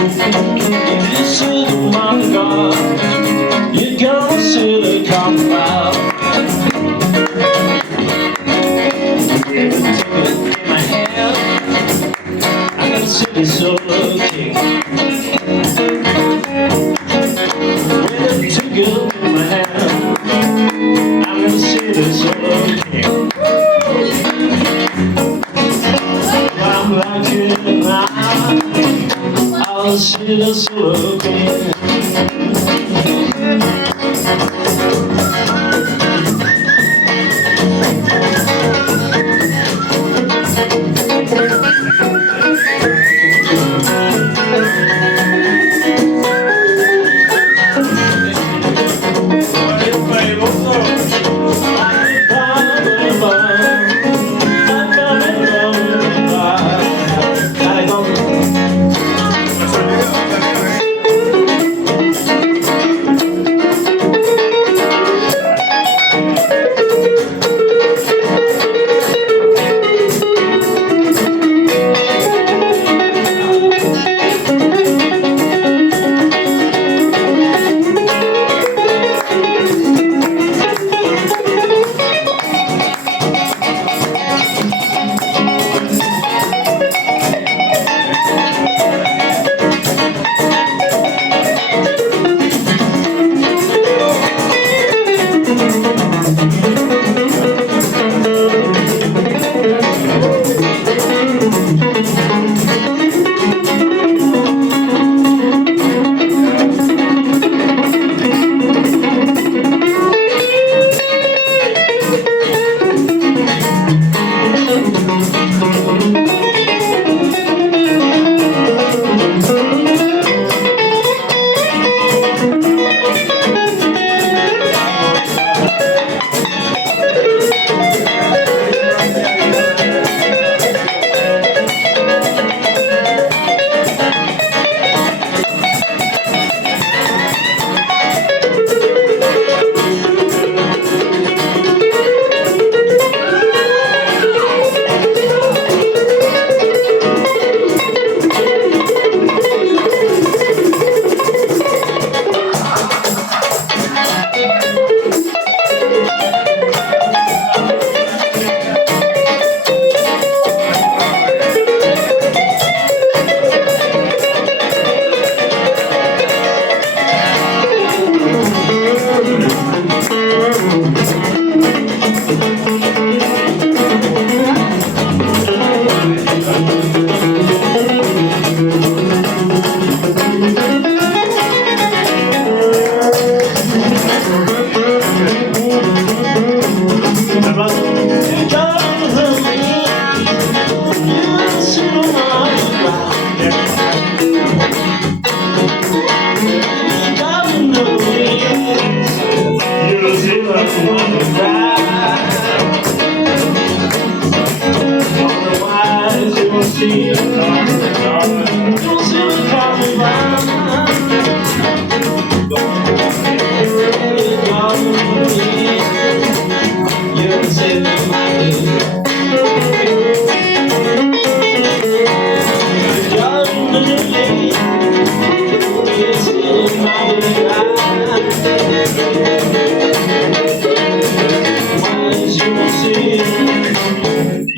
You see the money gone, you're gonna see the come out. Take it in my hand, I'm gonna see the solo king. With a ticket in my hand, I'm gonna see the solo king. I'm like it now, I'll see the solo king.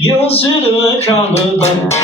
You'll see the carnival.